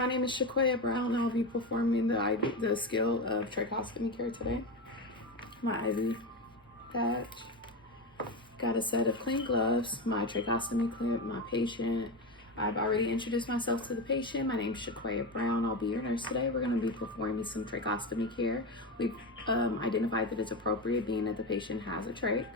My name is Shaquaya Brown. I'll be performing the skill of tracheostomy care today. My IV patch. Got a set of clean gloves, my tracheostomy clip, my patient. I've already introduced myself to the patient. My name is Shaquaya Brown. I'll be your nurse today. We're going to be performing some tracheostomy care. We've identified that it's appropriate being that the patient has a trach.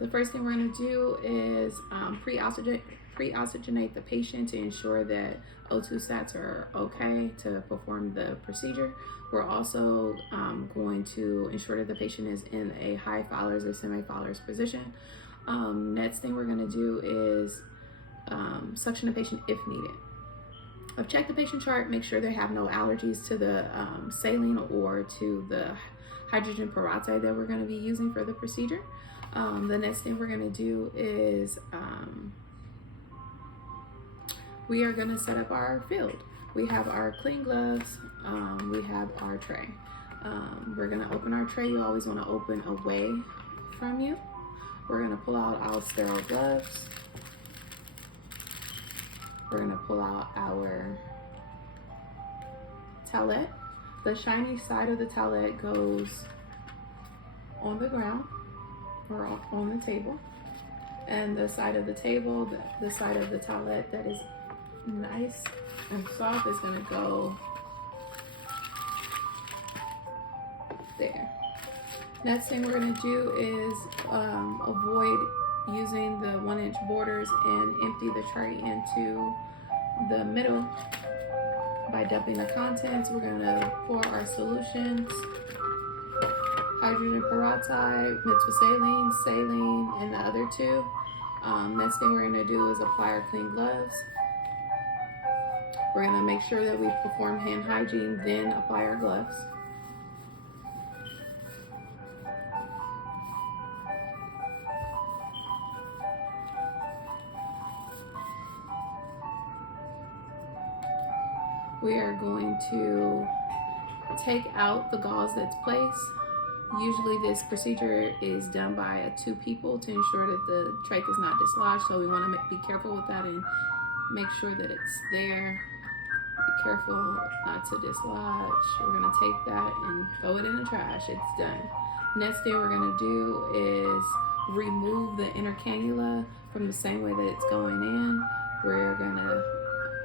The first thing we're going to do is pre-oxygenate the patient to ensure that O2 stats are okay to perform the procedure. We're also going to ensure that the patient is in a high Fowler's or semi-Fowler's position. Next thing we're going to do is suction the patient if needed. I've checked the patient chart, make sure they have no allergies to the saline or to the hydrogen peroxide that we're going to be using for the procedure. The next thing we're going to do is we are going to set up our field. We have our clean gloves, we have our tray. We're going to open our tray. You always want to open away from you. We're going to pull out our sterile gloves. We're going to pull out our towelette. The shiny side of the towelette goes on the ground or on the table. And the side of the table, the side of the towelette that is nice and soft is going to go there. Next thing we're going to do is avoid using the 1-inch borders and empty the tray into the middle by dumping the contents. We're going to pour our solutions, hydrogen peroxide mixed with saline, and the other two. Next thing we're going to do is apply our clean gloves. We're going to make sure that we perform hand hygiene, then apply our gloves. We are going to take out the gauze that's placed. Usually this procedure is done by 2 people to ensure that the trach is not dislodged, so we want to be careful with that and make sure that it's there. Be careful not to dislodge. We're going to take that and throw it in the trash. It's done. Next thing we're going to do is remove the inner cannula from the same way that it's going in. We're going to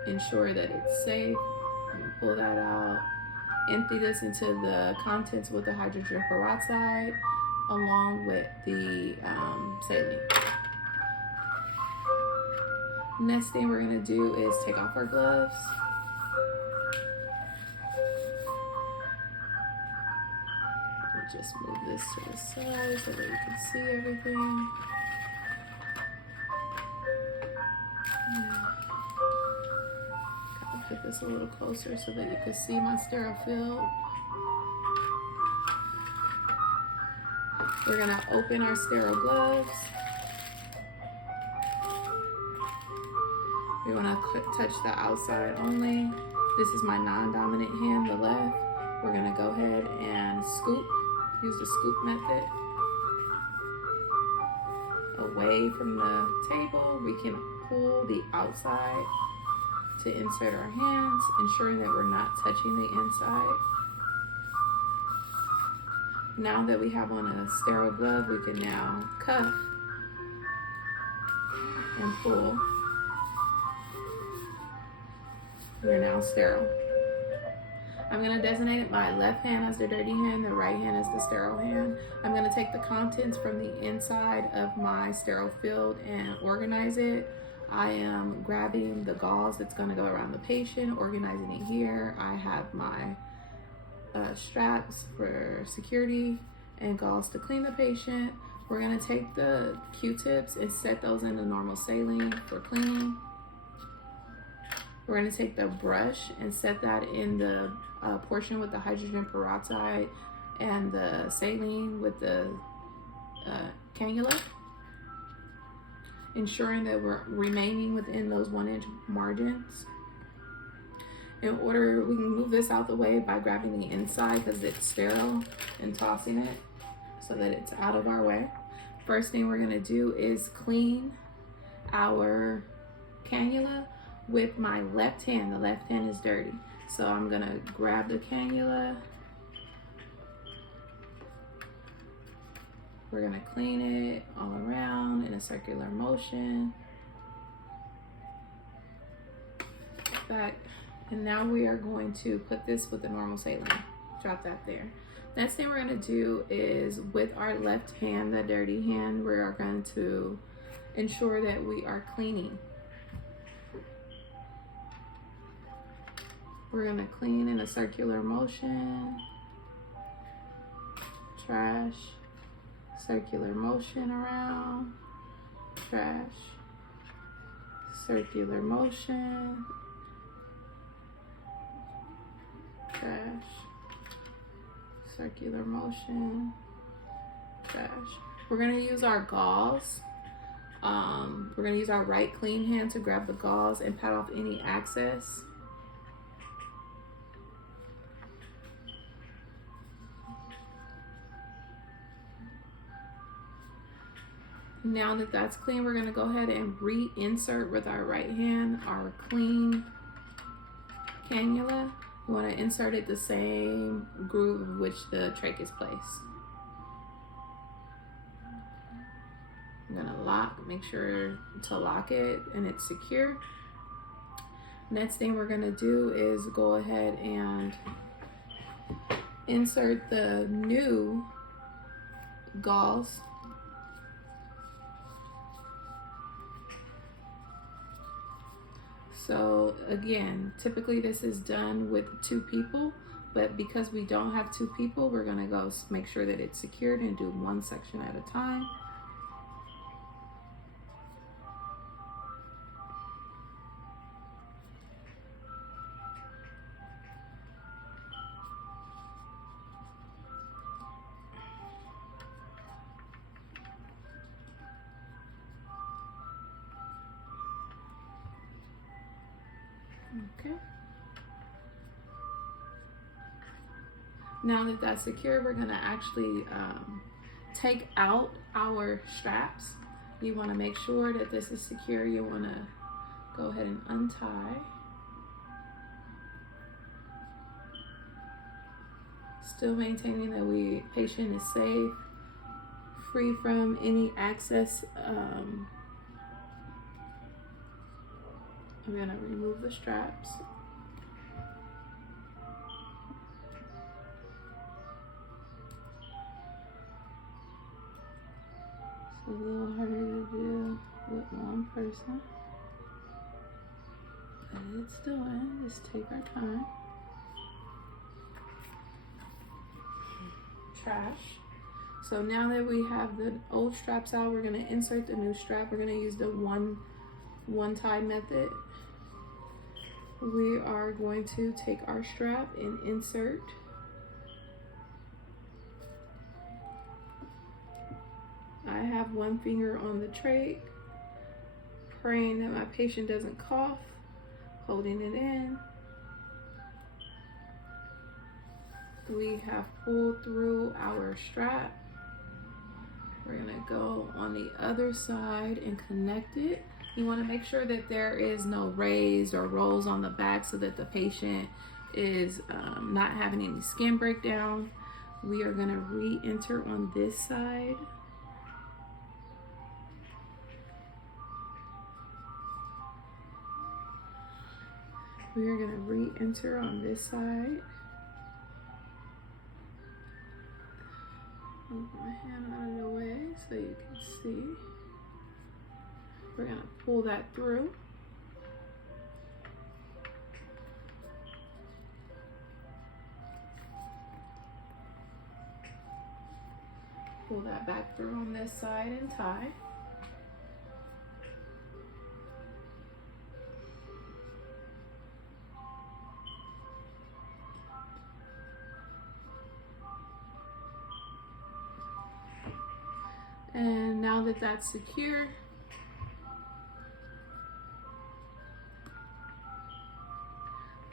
ensure that it's safe. Pull that out. Empty this into the contents with the hydrogen peroxide along with the saline. Next thing we're going to do is take off our gloves. We'll just move this to the side so that you can see everything. Put this a little closer so that you can see my sterile field. We're going to open our sterile gloves. We want to touch the outside only. This is my non-dominant hand, the left. We're going to go ahead and scoop. Use the scoop method. Away from the table, we can pull the outside to insert our hands, ensuring that we're not touching the inside. Now that we have on a sterile glove, we can now cuff and pull. We're now sterile. I'm going to designate my left hand as the dirty hand, the right hand as the sterile hand. I'm going to take the contents from the inside of my sterile field and organize it. I am grabbing the gauze that's going to go around the patient, organizing it here. I have my straps for security and gauze to clean the patient. We're going to take the Q-tips and set those in the normal saline for cleaning. We're going to take the brush and set that in the portion with the hydrogen peroxide and the saline with the cannula, ensuring that we're remaining within those 1-inch margins. In order, we can move this out the way by grabbing the inside because it's sterile and tossing it so that it's out of our way. First thing we're going to do is clean our cannula with my left hand. The left hand is dirty. So I'm gonna grab the cannula. We're gonna clean it all around in a circular motion. Back. And now we are going to put this with the normal saline. Drop that there. Next thing we're gonna do is with our left hand, the dirty hand, we are going to ensure that we are cleaning. We're gonna clean in a circular motion. Trash. Circular motion around. Trash. Circular motion. Trash. Circular motion. Trash. We're gonna use our gauze. We're gonna use our right clean hand to grab the gauze and pat off any excess. Now that that's clean, we're gonna go ahead and reinsert with our right hand our clean cannula. We want to insert it the same groove in which the trach is placed. I'm gonna make sure to lock it and it's secure. Next thing we're gonna do is go ahead and insert the new gauze. So again, typically this is done with 2 people, but because we don't have 2 people, we're gonna go make sure that it's secured and do one section at a time. Okay. Now that that's secure, we're gonna actually take out our straps. You wanna make sure that this is secure. You wanna go ahead and untie. Still maintaining that the patient is safe, free from any access. I'm gonna remove the straps. It's a little harder to do with one person, but it's doing. Just take our time. Trash. So now that we have the old straps out, we're gonna insert the new strap. We're gonna use the one tie method. We are going to take our strap and insert. I have one finger on the trach, praying that my patient doesn't cough, holding it in. We have pulled through our strap. We're gonna go on the other side and connect it. You wanna make sure that there is no rays or rolls on the back so that the patient is not having any skin breakdown. We are gonna re-enter on this side. We are gonna re-enter on this side. Move my hand out of the way so you can see. We're gonna pull that through. Pull that back through on this side and tie. And now that that's secure,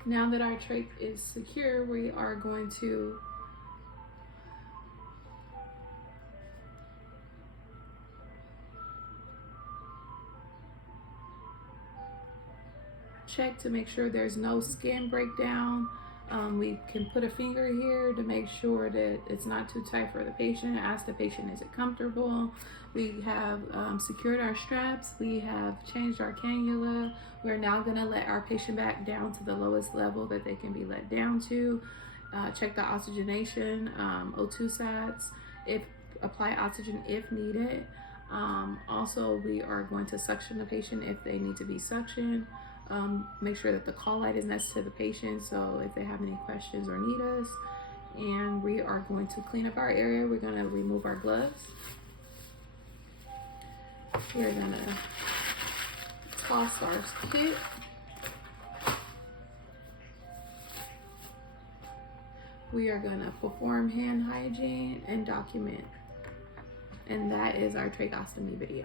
now that our trach is secure, we are going to check to make sure there's no skin breakdown. We can put a finger here to make sure that it's not too tight for the patient. Ask the patient, is it comfortable? We have secured our straps. We have changed our cannula. We're now gonna let our patient back down to the lowest level that they can be let down to. Check the oxygenation, O2 sats, apply oxygen if needed. Also, we are going to suction the patient if they need to be suctioned. Make sure that the call light is next to the patient, so if they have any questions or need us. And we are going to clean up our area. We're going to remove our gloves. We're going to toss our kit. We are going to perform hand hygiene and document. And that is our tracheostomy video.